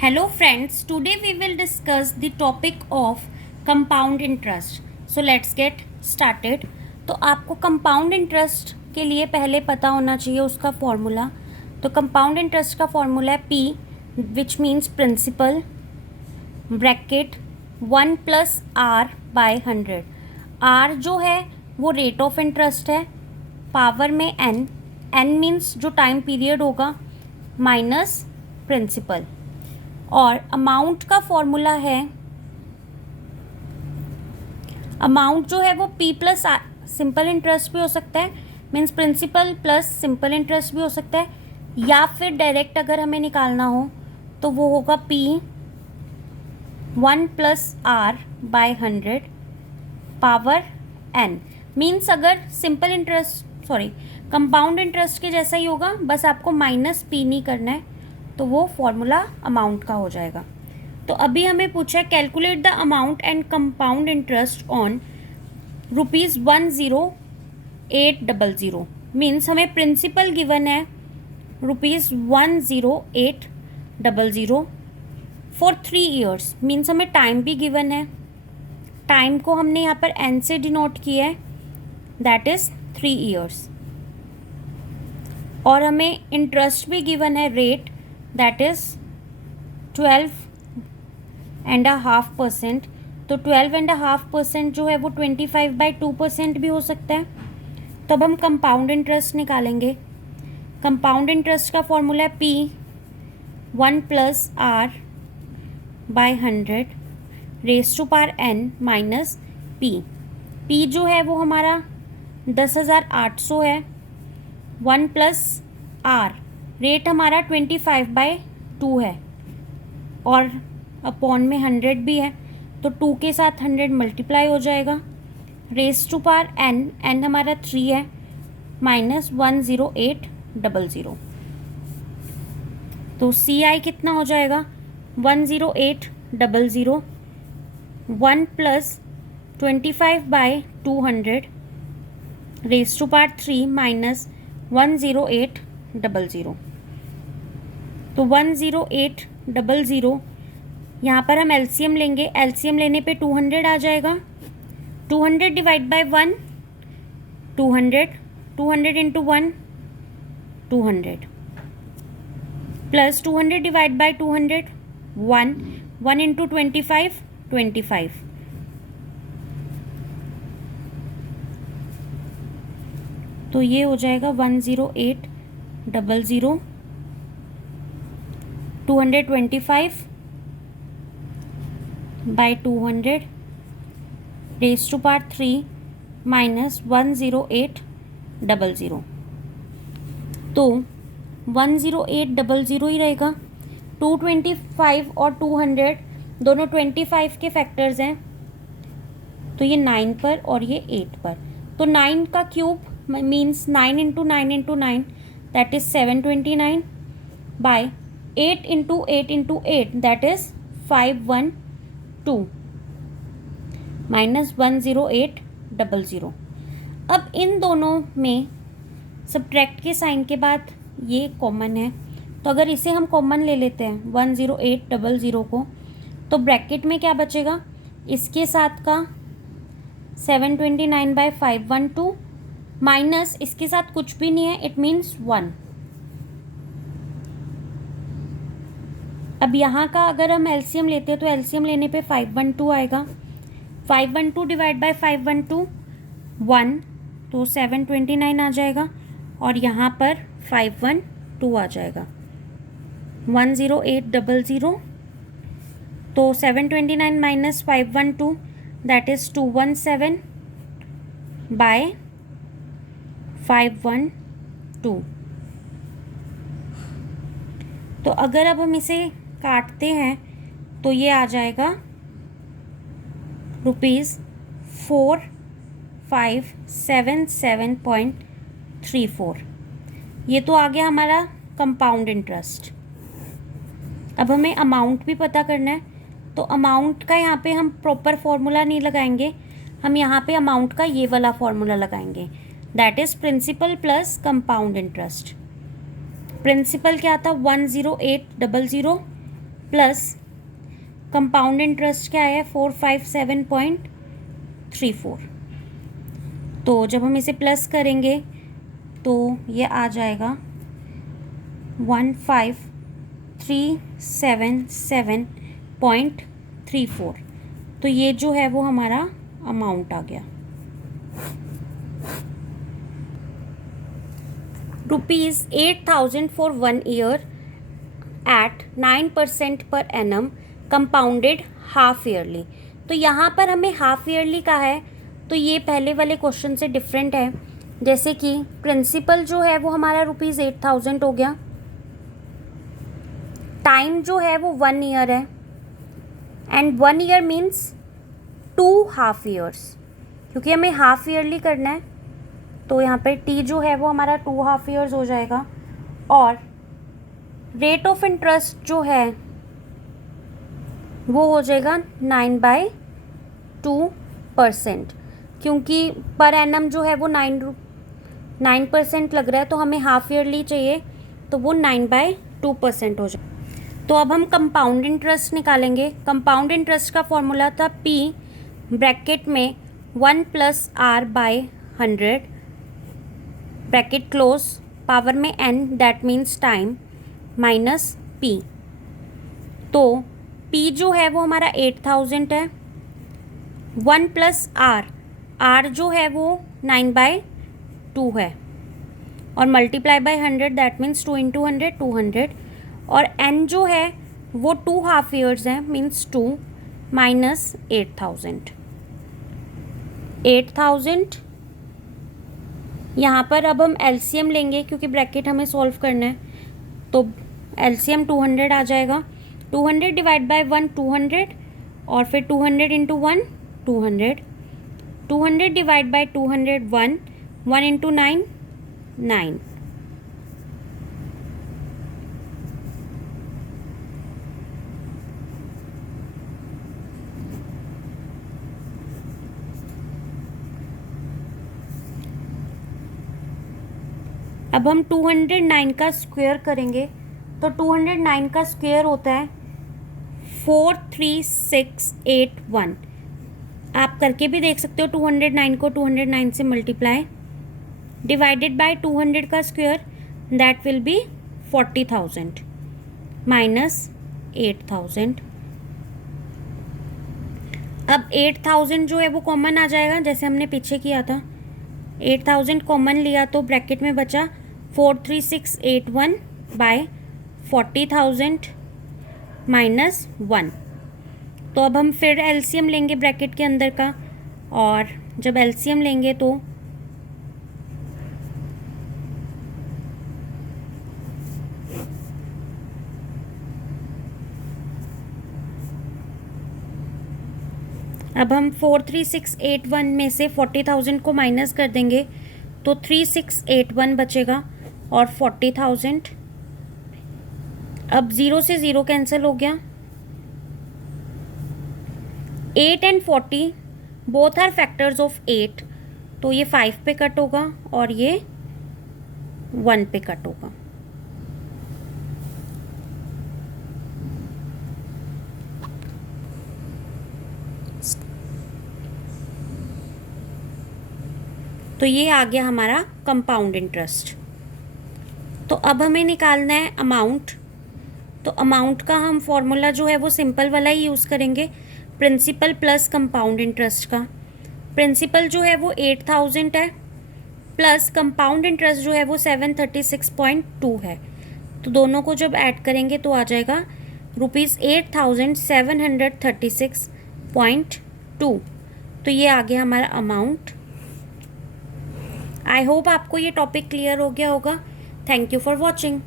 Hello friends, today we will discuss the topic of compound interest. So let's get started. तो आपको compound interest के लिए पहले पता होना चाहिए उसका फॉर्मूला. तो compound interest का फॉर्मूला है P which means principal bracket 1 plus R by 100. R जो है वो रेट ऑफ इंटरेस्ट है, पावर में n मीन्स जो टाइम पीरियड होगा माइनस प्रिंसिपल. और अमाउंट का फॉर्मूला है, अमाउंट जो है वो P प्लस सिंपल इंटरेस्ट भी हो सकता है, means principal plus simple interest भी हो सकता है, या फिर डायरेक्ट अगर हमें निकालना हो तो वो होगा P 1 plus R by 100 power n. Means अगर सिंपल इंटरेस्ट कंपाउंड इंटरेस्ट के जैसा ही होगा, बस आपको माइनस P नहीं करना है, तो वो फॉर्मूला अमाउंट का हो जाएगा. तो अभी हमें पूछा है calculate the amount and compound interest on ₹10800. Means हमें प्रिंसिपल गिवन है ₹10800 फॉर 3 ईयर्स. मीन्स हमें टाइम भी गिवन है, टाइम को हमने यहाँ पर n से डिनोट किया है, दैट इज 3 ईयर्स. और हमें इंटरेस्ट भी गिवन है रेट, दैट इज 12.5%. तो 12.5% जो है वो 25/2% भी हो सकता है. तो अब हम कंपाउंड इंटरेस्ट निकालेंगे. कंपाउंड इंटरेस्ट का फॉर्मूला है P 1 plus R by 100 raise to power n minus P. P जो है वो हमारा 10,800 है. 1 प्लस R रेट हमारा 25/2 है और अपॉन में 100 भी है, तो 2 के साथ 100 मल्टीप्लाई हो जाएगा. रेज टू पावर n हमारा 3 है माइनस 10800. तो CI कितना हो जाएगा 10800. 1 plus 25/200 raise to power 3 minus 10800. तो 10800 यहाँ पर हम एलसीएम लेंगे. एलसीएम लेने पे 200 आ जाएगा. 200 divide by 1 200, 200 into 1 200 plus 200 divide by 200 1 1 into 25 25. तो ये हो जाएगा 10800 225 by 200 raise to power 3 minus 10800. तो 10800 ही रहेगा. 225 और 200 दोनों 25 के फैक्टर्स हैं, तो ये 9 पर और ये 8 पर. तो 9 का cube means 9 into 9 into 9 that is 729 by 8 into 8 into 8 that is 512 minus 10800. अब इन दोनों में सब्ट्रैक्ट के साइन के बाद ये कॉमन है, तो अगर इसे हम कॉमन ले लेते हैं 10800 को, तो ब्रैकेट में क्या बचेगा, इसके साथ का 729/512 माइनस इसके साथ कुछ भी नहीं है, इट मीन्स 1. अब यहाँ का अगर हम एलसीएम लेते हैं तो एलसीएम लेने पे 512 आएगा. 512 डिवाइड बाय 512 1, तो 729 आ जाएगा और यहाँ पर 512 आ जाएगा. 10800 तो 729 माइनस 512 दैट इज 217 बाय 512. तो अगर अब हम इसे काटते हैं तो ये आ जाएगा ₹4577.34. ये तो आ गया हमारा कंपाउंड इंटरेस्ट. अब हमें अमाउंट भी पता करना है, तो अमाउंट का यहाँ पे हम प्रॉपर फॉर्मूला नहीं लगाएंगे, हम यहाँ पे अमाउंट का ये वाला फॉर्मूला लगाएंगे, that is principal plus compound interest. Principal क्या था 10800 प्लस कंपाउंड इंटरेस्ट क्या है 457.34। तो जब हम इसे प्लस करेंगे तो ये आ जाएगा 15377.34। तो ये जो है वो हमारा अमाउंट आ गया। ₹8,000 for 1 year eight 9% per annum compounded half yearly. तो यहाँ पर हमें हाफ ईयरली का है, तो ये पहले वाले क्वेश्चन से डिफरेंट है। जैसे कि प्रिंसिपल जो है वो हमारा ₹8,000 हो गया, टाइम जो है वो 1 ईयर है, and 1 year means 2 half years, क्योंकि हमें हाफ ईयरली करना है। तो यहाँ पे टी जो है वो हमारा 2 हाफ ईयर्स हो जाएगा। और रेट ऑफ इंटरेस्ट जो है वो हो जाएगा 9/2%, क्योंकि पर एनम जो है वो 9% लग रहा है, तो हमें हाफ ईयरली चाहिए, तो वो 9/2% हो जाए। तो अब हम कंपाउंड इंटरेस्ट निकालेंगे। कंपाउंड इंटरेस्ट का फॉर्मूला था P ब्रैकेट में 1 + R/100 ब्रैकेट क्लोज पावर में n, that means time, minus P। तो P जो है वो हमारा 8,000 है, 1 + R, R जो है वो 9/2 है, और मल्टीप्लाई बाय 100, दैट मीन्स 2 × 100 200, और n जो है वो 2 हाफ ईयर्स है, मीन्स 2 माइनस 8,000। यहाँ पर अब हम एलसीएम लेंगे, क्योंकि ब्रैकेट हमें सॉल्व करना है, तो एलसीएम 200 आ जाएगा। 200 डिवाइड बाय 1 200, और फिर 200 × 1 200, 200 डिवाइड बाय 200 1, 1 × 9 9। अब हम 209 का स्क्वायर करेंगे, तो 209 का स्क्वायर होता है 43681। आप करके भी देख सकते हो, 209 को 209 से मल्टीप्लाई, डिवाइडेड बाय 200 का square, that will be 40,000 minus 8,000। अब 8,000 जो है वो कॉमन आ जाएगा, जैसे हमने पीछे किया था। 8,000 कॉमन लिया तो ब्रैकेट में बचा 43681/40,000 माइनस 1। तो अब हम फिर एलसीएम लेंगे ब्रैकेट के अंदर का, और जब एलसीएम लेंगे तो अब हम 43681 में से 40,000 को माइनस कर देंगे, तो 3681 बचेगा और 40,000। अब 0 से 0 कैंसिल हो गया। 8 and 40 both are factors of 8, तो ये 5 पे कट होगा और ये 1 पे कट होगा। तो ये आ गया हमारा कंपाउंड इंटरेस्ट। तो अब हमें निकालना है अमाउंट। तो अमाउंट का हम फॉर्मूला जो है वो सिंपल वाला ही यूज़ करेंगे, प्रिंसिपल प्लस कंपाउंड इंटरेस्ट का। प्रिंसिपल जो है वो 8,000 है, प्लस कंपाउंड इंटरेस्ट जो है वो 736.2 है। तो दोनों को जब ऐड करेंगे तो आ जाएगा ₹8,736.2। तो ये आ गया हमारा अमाउंट। आई होप आपको ये टॉपिक क्लियर हो गया होगा। Thank you for watching.